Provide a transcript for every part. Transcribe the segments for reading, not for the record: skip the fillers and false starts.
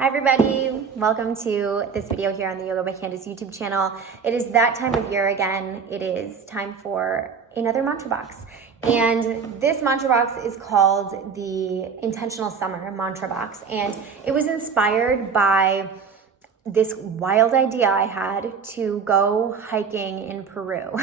Hi everybody, welcome to this video here on the Yoga by Candace YouTube channel. It is that time of year again. It is time for another mantra box. And this mantra box is called the Intentional Summer Mantra Box. And it was inspired by this wild idea I had to go hiking in Peru.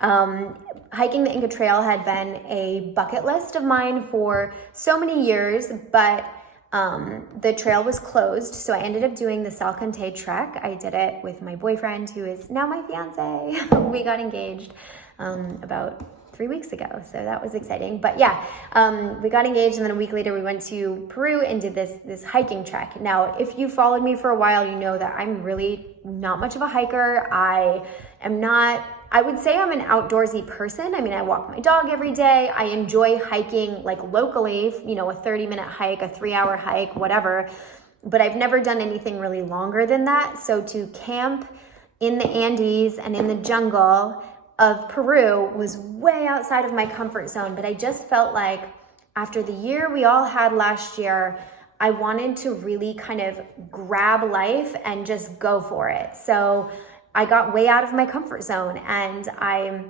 Hiking the Inca Trail had been a bucket list of mine for so many years, but the trail was closed, so I ended up doing the Salcantay trek. I did it with my boyfriend, who is now my fiance. We got engaged about 3 weeks ago, so that was exciting. But yeah, we got engaged, and then a week later we went to Peru and did this hiking trek. Now, if you followed me for a while, you know that I'm really not much of a hiker. I would say I'm an outdoorsy person. I mean, I walk my dog every day. I enjoy hiking like locally, you know, a 30-minute hike, a 3-hour hike, whatever. But I've never done anything really longer than that. So to camp in the Andes and in the jungle of Peru was way outside of my comfort zone. But I just felt like after the year we all had last year, I wanted to really kind of grab life and just go for it. So I got way out of my comfort zone, and I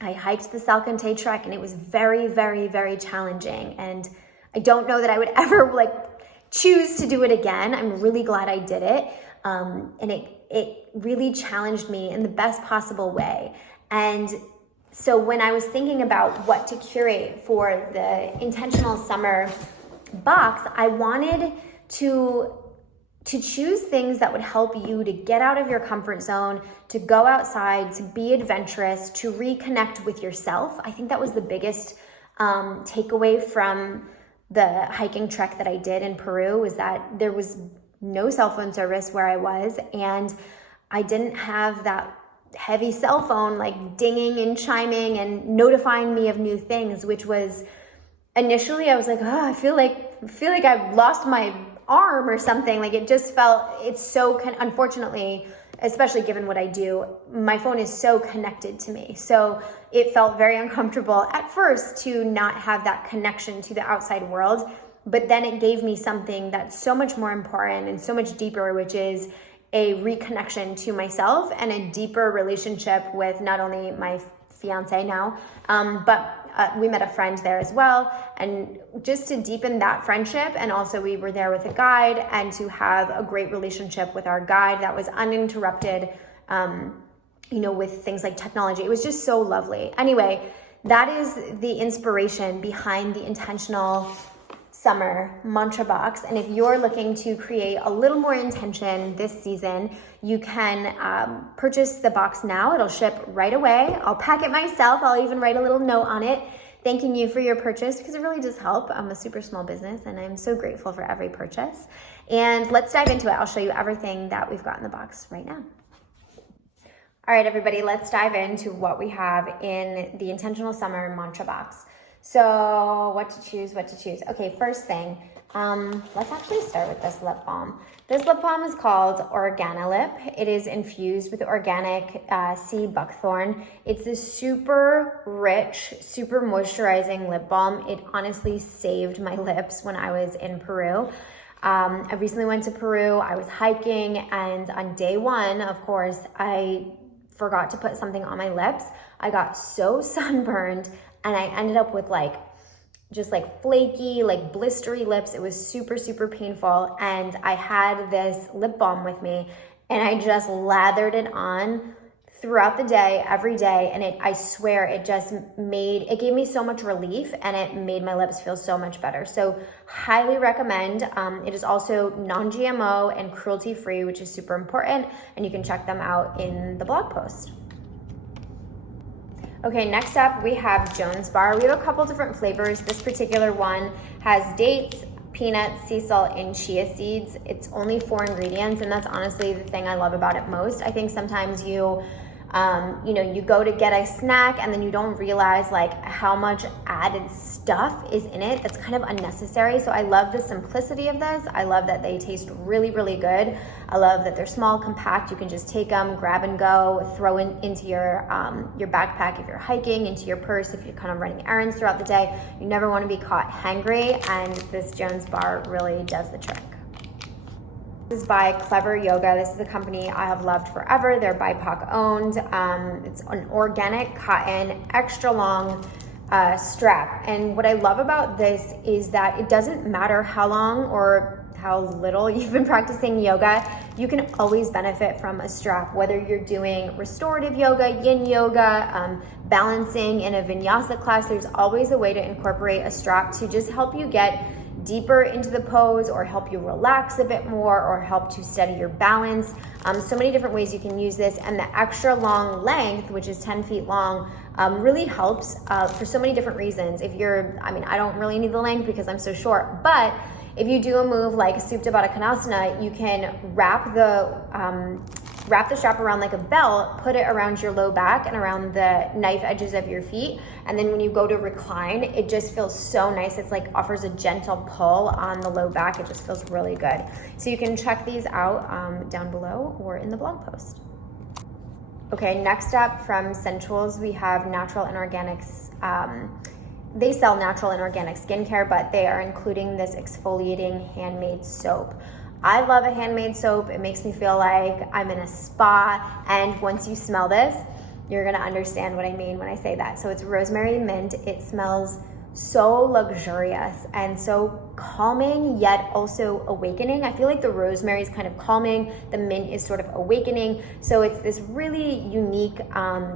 hiked the Salcantay trek, and it was very, very, very challenging. And I don't know that I would ever choose to do it again. I'm really glad I did it. And it really challenged me in the best possible way. And so when I was thinking about what to curate for the Intentional Summer box, I wanted to choose things that would help you to get out of your comfort zone, to go outside, to be adventurous, to reconnect with yourself. I think that was the biggest takeaway from the hiking trek that I did in Peru, was that there was no cell phone service where I was, and I didn't have that heavy cell phone like dinging and chiming and notifying me of new things, which was initially I was like, oh, I feel like I've lost my arm or something. Like it just felt, it's so, unfortunately, especially given what I do, my phone is so connected to me. So it felt very uncomfortable at first to not have that connection to the outside world. But then it gave me something that's so much more important and so much deeper, which is a reconnection to myself and a deeper relationship with not only my fiance now, but we met a friend there as well, and just to deepen that friendship. And also we were there with a guide, and to have a great relationship with our guide that was uninterrupted, with things like technology. It was just so lovely. Anyway, that is the inspiration behind the Intentional Summer Mantra Box. And if you're looking to create a little more intention this season, you can purchase the box now. It'll ship right away. I'll pack it myself. I'll even write a little note on it thanking you for your purchase, because it really does help. I'm a super small business, and I'm so grateful for every purchase. And let's dive into it. I'll show you everything that we've got in the box right now. All right, everybody, let's dive into what we have in the Intentional Summer Mantra Box. So what to choose. Okay, first thing, let's actually start with this lip balm. This lip balm is called Organa Lip. It is infused with organic sea buckthorn. It's this super rich, super moisturizing lip balm. It honestly saved my lips when I was in Peru. I recently went to Peru. I was hiking, and on day one, of course, I forgot to put something on my lips. I got so sunburned, and I ended up with just flaky, blistery lips. It was super, super painful. And I had this lip balm with me, and I just lathered it on throughout the day, every day. And I swear it gave me so much relief, and it made my lips feel so much better. So highly recommend. It is also non-GMO and cruelty-free, which is super important. And you can check them out in the blog post. Okay, next up we have Jones Bar. We have a couple different flavors. This particular one has dates, peanuts, sea salt, and chia seeds. It's only 4 ingredients, and that's honestly the thing I love about it most. I think sometimes you go to get a snack and then you don't realize how much added stuff is in it that's kind of unnecessary. So I love the simplicity of this. I love that they taste really, really good. I love that they're small, compact. You can just take them, grab and go, throw into your backpack if you're hiking, into your purse if you're kind of running errands throughout the day. You never want to be caught hangry, and this Jones Bar really does the trick. This is by Clever Yoga. This is a company I have loved forever. They're BIPOC owned. It's an organic cotton, extra long strap. And what I love about this is that it doesn't matter how long or how little you've been practicing yoga, you can always benefit from a strap, whether you're doing restorative yoga, yin yoga, balancing in a vinyasa class. There's always a way to incorporate a strap to just help you get deeper into the pose, or help you relax a bit more, or help to steady your balance. So many different ways you can use this, and the extra long length, which is 10 feet long, really helps for so many different reasons. If you're, I don't really need the length because I'm so short, but if you do a move like Supta Baddha Konasana, you can wrap the strap around like a belt, put it around your low back and around the knife edges of your feet. And then when you go to recline, it just feels so nice. It's like offers a gentle pull on the low back. It just feels really good. So you can check these out down below or in the blog post. Okay, next up from Sensuals, we have Natural and Organics. They sell natural and organic skincare, but they are including this exfoliating handmade soap. I love a handmade soap. It makes me feel like I'm in a spa. And once you smell this, you're gonna understand what I mean when I say that. So it's rosemary mint. It smells so luxurious and so calming, yet also awakening. I feel like the rosemary is kind of calming, the mint is sort of awakening. So it's this really unique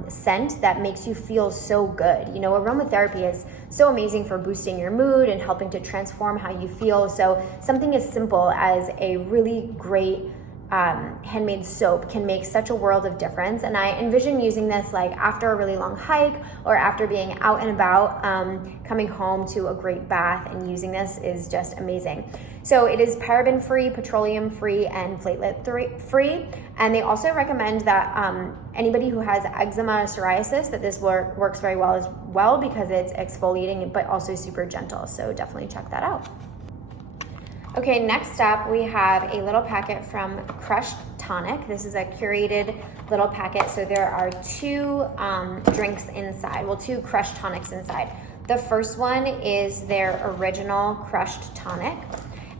scent that makes you feel so good. You know, aromatherapy is so amazing for boosting your mood and helping to transform how you feel. So something as simple as a really great handmade soap can make such a world of difference. And I envision using this like after a really long hike or after being out and about, coming home to a great bath, and using this is just amazing. So it is paraben free, petroleum free, and platelet free. And they also recommend that anybody who has eczema or psoriasis, that this works very well as well, because it's exfoliating but also super gentle. So definitely check that out. Okay, next up we have a little packet from Crushed Tonic. This is a curated little packet. So there are two drinks inside, well, two crushed tonics inside. The first one is their original crushed tonic.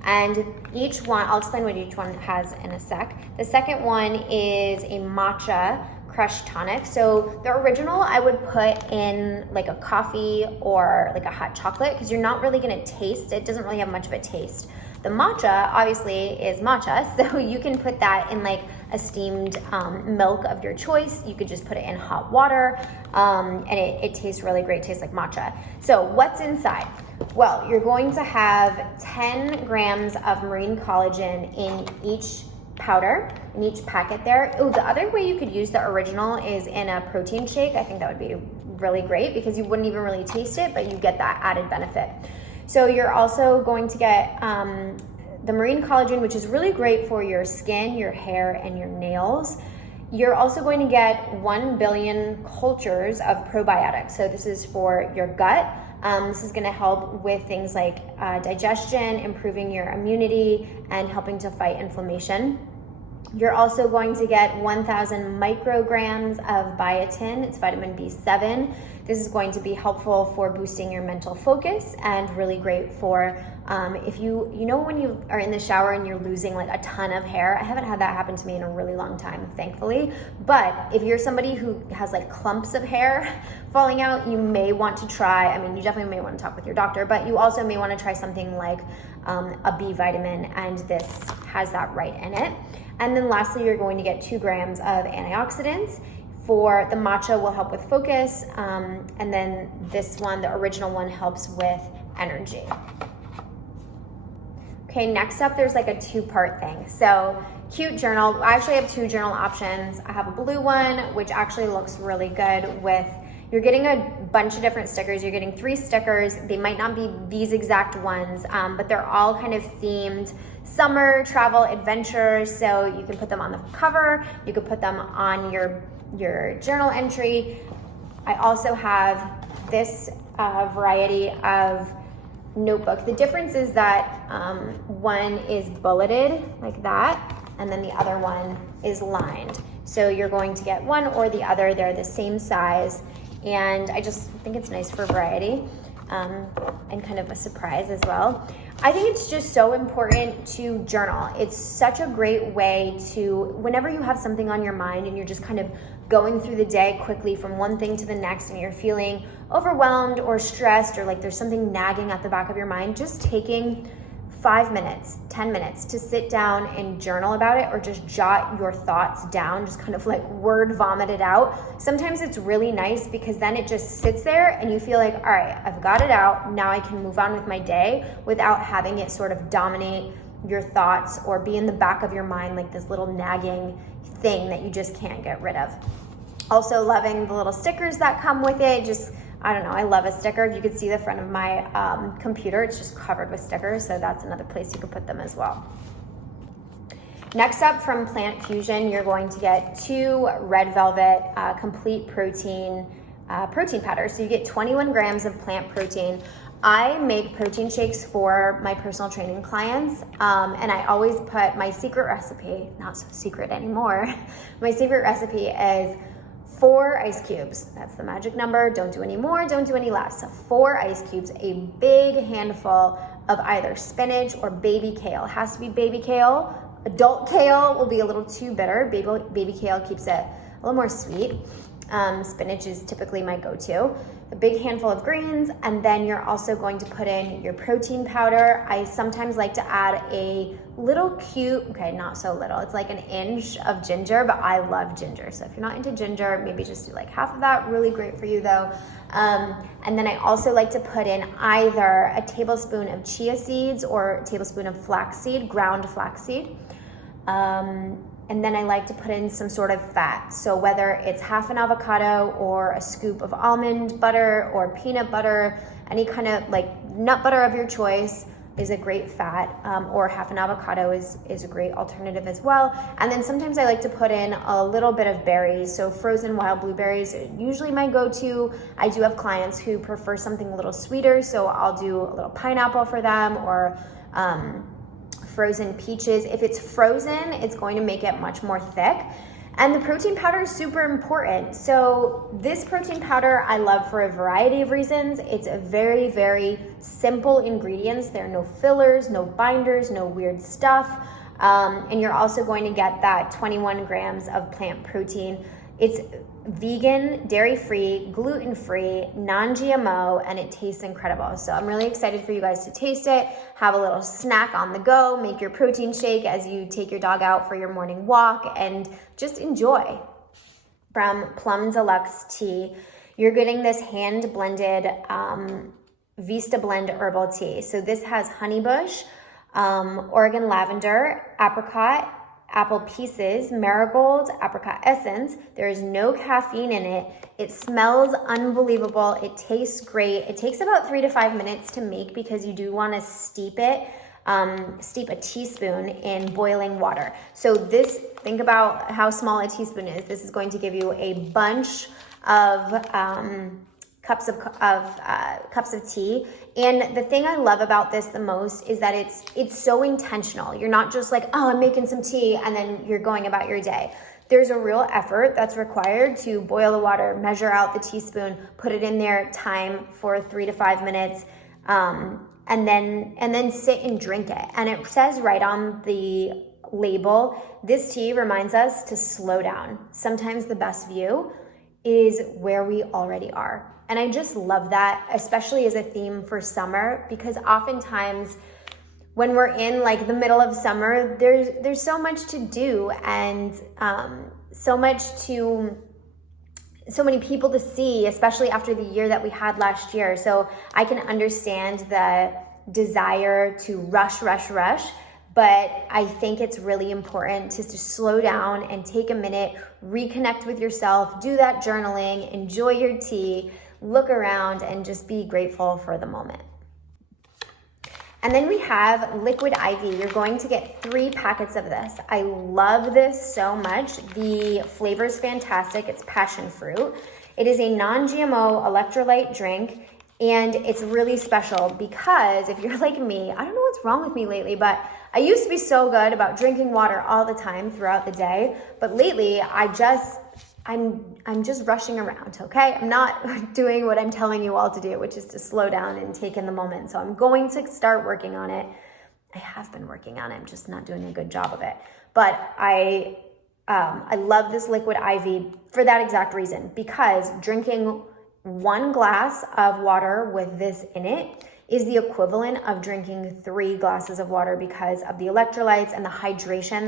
And each one, I'll explain what each one has in a sec. The second one is a matcha crushed tonic. So the original I would put in like a coffee or like a hot chocolate, because you're not really gonna taste, it doesn't really have much of a taste. The matcha obviously is matcha, so you can put that in like a steamed milk of your choice. You could just put it in hot water, and it tastes really great, it tastes like matcha. So what's inside? Well, you're going to have 10 grams of marine collagen in each powder, in each packet there. Oh, the other way you could use the original is in a protein shake. I think that would be really great, because you wouldn't even really taste it, but you get that added benefit. So you're also going to get the marine collagen, which is really great for your skin, your hair, and your nails. You're also going to get 1 billion cultures of probiotics. So this is for your gut. This is going to help with things like digestion, improving your immunity, and helping to fight inflammation. You're also going to get 1,000 micrograms of biotin. It's vitamin B7. This is going to be helpful for boosting your mental focus, and really great for if you know when you are in the shower and you're losing like a ton of hair. I haven't had that happen to me in a really long time, thankfully. But if you're somebody who has like clumps of hair falling out, you may want to try, you definitely may want to talk with your doctor, but you also may want to try something like a B vitamin, and this has that right in it. And then lastly, you're going to get 2 grams of antioxidants. For the matcha will help with focus, and then this one, the original one, helps with energy. Okay, next up, there's like a 2-part thing. So cute journal. I actually have 2 journal options. I have a blue one, which actually looks really good with, you're getting a bunch of different stickers. You're getting 3 stickers. They might not be these exact ones, but they're all kind of themed summer, travel, adventure. So you can put them on the cover. You could put them on your journal entry. I also have this variety of notebook. The difference is that one is bulleted like that, and then the other one is lined. So you're going to get one or the other. They're the same size, and I just think it's nice for variety and kind of a surprise as well. I think it's just so important to journal. It's such a great way to, whenever you have something on your mind and you're just kind of going through the day quickly from one thing to the next and you're feeling overwhelmed or stressed or like there's something nagging at the back of your mind, just taking 5 minutes, 10 minutes to sit down and journal about it, or just jot your thoughts down, just kind of like word vomit it out. Sometimes it's really nice because then it just sits there and you feel like, all right, I've got it out. Now I can move on with my day without having it sort of dominate your thoughts or be in the back of your mind like this little nagging thing that you just can't get rid of. Also loving the little stickers that come with it. Just, I don't know, I love a sticker. If you could see the front of my computer, it's just covered with stickers, so that's another place you could put them as well. Next up, from Plant Fusion, you're going to get 2 red velvet complete protein powders. So you get 21 grams of plant protein. I make protein shakes for my personal training clients, and I always put my secret recipe, not so secret anymore, my secret recipe is 4 ice cubes. That's the magic number. Don't do any more, don't do any less. So 4 ice cubes, a big handful of either spinach or baby kale. It has to be baby kale. Adult kale will be a little too bitter. Baby kale keeps it a little more sweet. Spinach is typically my go-to. A big handful of greens, and then you're also going to put in your protein powder. I sometimes like to add a little cute, okay, not so little, it's like an inch of ginger, but I love ginger. So if you're not into ginger, maybe just do like half of that. Really great for you though. And then I also like to put in either a tablespoon of chia seeds or a tablespoon of flaxseed, ground flaxseed. And then I like to put in some sort of fat. So whether it's half an avocado or a scoop of almond butter or peanut butter, any kind of like nut butter of your choice is a great fat, or half an avocado is a great alternative as well. And then sometimes I like to put in a little bit of berries. So frozen wild blueberries are usually my go-to. I do have clients who prefer something a little sweeter, so I'll do a little pineapple for them, or frozen peaches. If it's frozen, it's going to make it much more thick. And the protein powder is super important. So this protein powder I love for a variety of reasons. It's a very, very simple ingredients. There are no fillers, no binders, no weird stuff. And you're also going to get that 21 grams of plant protein. It's vegan, dairy-free, gluten-free, non-GMO, and it tastes incredible. So I'm really excited for you guys to taste it, have a little snack on the go, make your protein shake as you take your dog out for your morning walk, and just enjoy. From Plum Deluxe Tea, you're getting this hand-blended Vista Blend herbal tea. So this has honeybush, Oregon lavender, apricot, apple pieces, marigold, apricot essence. There is no caffeine in it. It smells unbelievable. It tastes great. It takes about 3 to 5 minutes to make because you do want to steep it, steep a teaspoon in boiling water. So this, think about how small a teaspoon is. This is going to give you a bunch of cups of tea. And the thing I love about this the most is that it's so intentional. You're not just like, oh, I'm making some tea and then you're going about your day. There's a real effort that's required to boil the water, measure out the teaspoon, put it in there, time for 3 to 5 minutes, and then sit and drink it. And it says right on the label, this tea reminds us to slow down. Sometimes the best view is where we already are. And I just love that, especially as a theme for summer, because oftentimes when we're in like the middle of summer, there's so much to do and so many people to see, especially after the year that we had last year. So I can understand the desire to rush, but I think it's really important to just slow down and take a minute, reconnect with yourself, do that journaling, enjoy your tea, look around, and just be grateful for the moment. And then we have Liquid Ivy. You're going to get 3 packets of this. I love this so much. The flavor is fantastic. It's passion fruit. It is a non-GMO electrolyte drink, and it's really special because if you're like me, I don't know what's wrong with me lately, but I used to be so good about drinking water all the time throughout the day, but lately I just I'm just rushing around, okay? I'm not doing what I'm telling you all to do, which is to slow down and take in the moment. So I'm going to start working on it. I have been working on it. I'm just not doing a good job of it. But I love this liquid IV for that exact reason, because drinking 1 glass of water with this in it is the equivalent of drinking 3 glasses of water because of the electrolytes and the hydration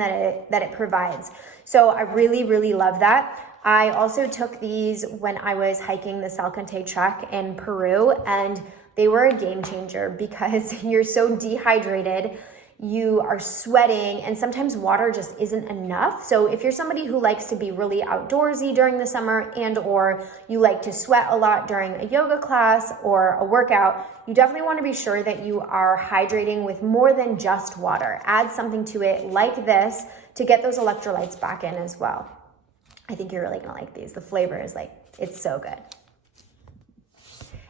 that it provides. So I really, really love that. I also took these when I was hiking the Salcante Trek in Peru, and they were a game changer because you're so dehydrated, you are sweating, and sometimes water just isn't enough. So if you're somebody who likes to be really outdoorsy during the summer, and or you like to sweat a lot during a yoga class or a workout, you definitely want to be sure that you are hydrating with more than just water. Add something to it like this to get those electrolytes back in as well. I think you're really gonna like these. The flavor is it's so good.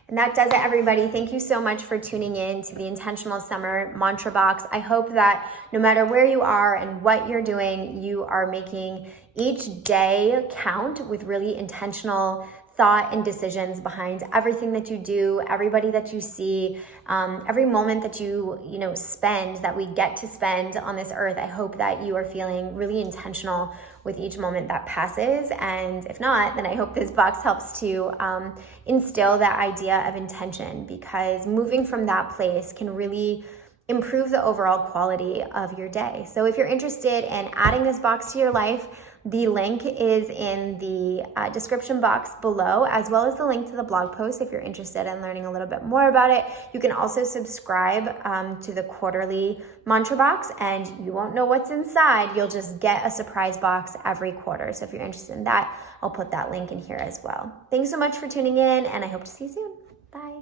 And that does it, everybody. Thank you so much for tuning in to the Intentional Summer Mantra Box. I hope that no matter where you are and what you're doing, you are making each day count with really intentional thought and decisions behind everything that you do, everybody that you see, every moment that you spend, that we get to spend on this earth. I hope that you are feeling really intentional with each moment that passes. And if not, then I hope this box helps to instill that idea of intention, because moving from that place can really improve the overall quality of your day. So if you're interested in adding this box to your life, the link is in the description box below, as well as the link to the blog post if you're interested in learning a little bit more about it. You can also subscribe to the quarterly mantra box, and you won't know what's inside. You'll just get a surprise box every quarter. So if you're interested in that, I'll put that link in here as well. Thanks so much for tuning in, and I hope to see you soon. Bye.